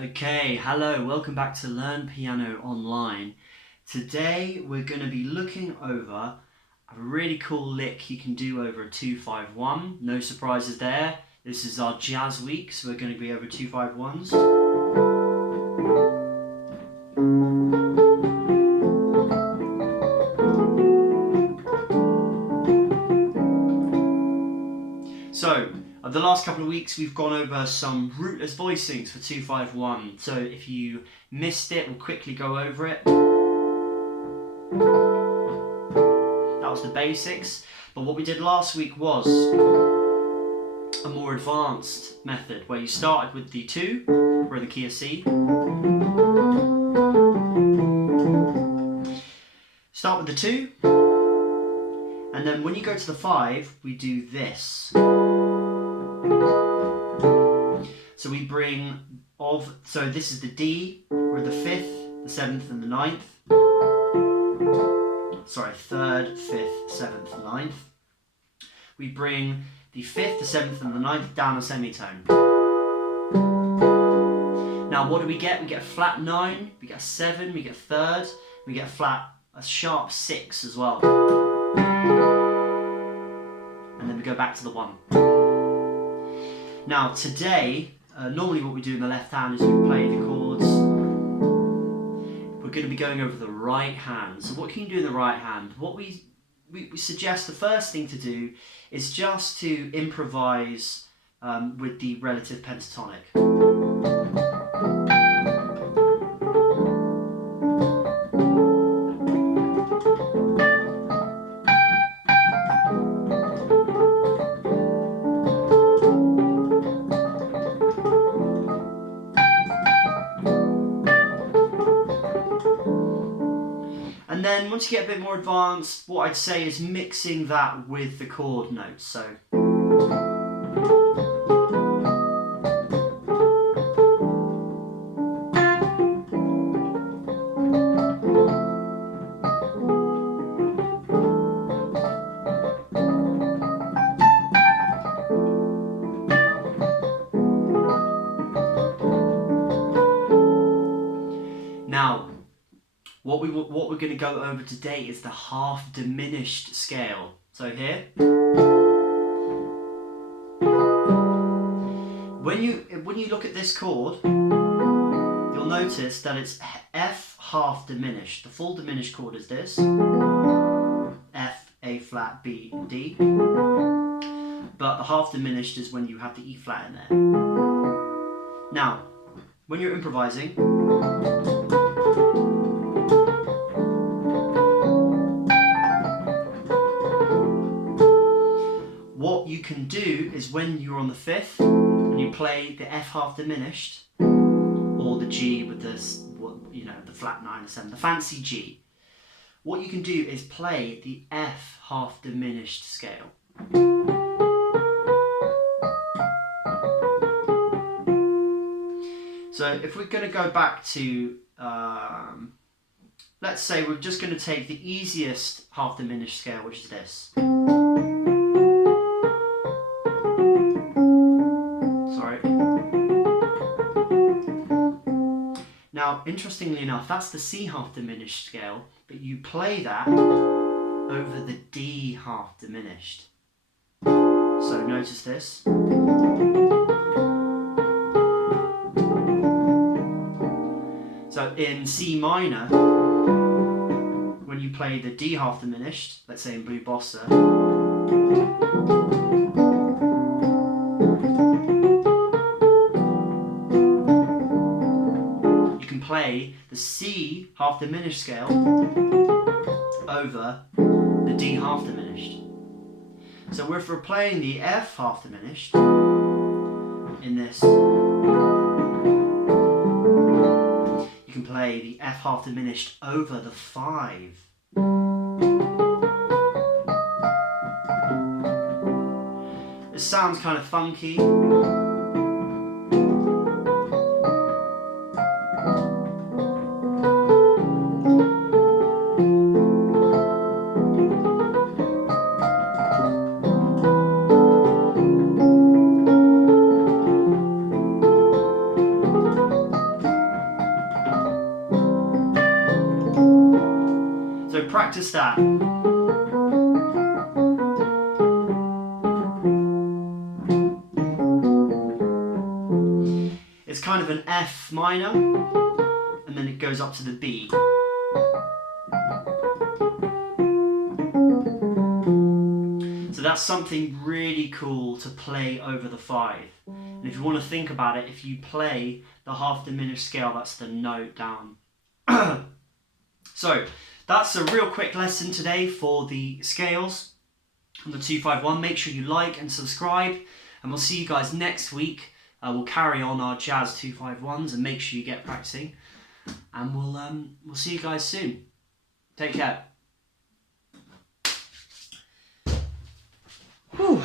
Okay, hello, welcome back to Learn Piano Online. Today we're going to be looking over a really cool lick you can do over a 2-5-1. No surprises there. This is our jazz week, so we're going to be over 2-5-1s. So, the last couple of weeks we've gone over some rootless voicings for 2-5-1. So if you missed it, we'll quickly go over it. That was the basics. But what we did last week was a more advanced method where you started with the 2, we're in the key of C. Start with the 2, and then when you go to the 5, we do this. So we bring so this is the D, we're the 5th, the 7th and the 9th. Sorry, 3rd, 5th, 7th and 9th. We bring the 5th, the 7th and the 9th down a semitone. Now what do we get? We get a flat 9, we get a 7, we get a 3rd, we get a sharp 6 as well. And then we go back to the 1. Now today, normally what we do in the left hand is we play the chords. We're going to be going over the right hand. So what can you do in the right hand? What we suggest the first thing to do is just to improvise with the relative pentatonic. And then once you get a bit more advanced, what I'd say is mixing that with the chord notes. So now what we're going to go over today is the half diminished scale. So here, when you look at this chord, you'll notice that it's F half diminished. The full diminished chord is this: F, A flat, B, and D. But the half diminished is when you have the E flat in there. Now, when you're improvising, what you can do is when you're on the 5th and you play the F half diminished or the G with the flat 9 or 7, the fancy G, what you can do is play the F half diminished scale. So if we're going to go back to, let's say we're just going to take the easiest half diminished scale, which is this. Now, interestingly enough, that's the C half diminished scale, but you play that over the D half diminished. So notice this. So in C minor, when you play the D half diminished, let's say in Blue Bossa, play the C half diminished scale over the D half diminished. So if we're playing the F half diminished in this, you can play the F half diminished over the 5. This sounds kind of funky. practice that. It's kind of an F minor, and then it goes up to the B. So that's something really cool to play over the 5. And if you want to think about it, if you play the half diminished scale, that's the note down. So that's a real quick lesson today for the scales on the 251. Make sure you like and subscribe, and we'll see you guys next week. We'll carry on our jazz 251s and make sure you get practicing, and we'll see you guys soon. Take care. Whew.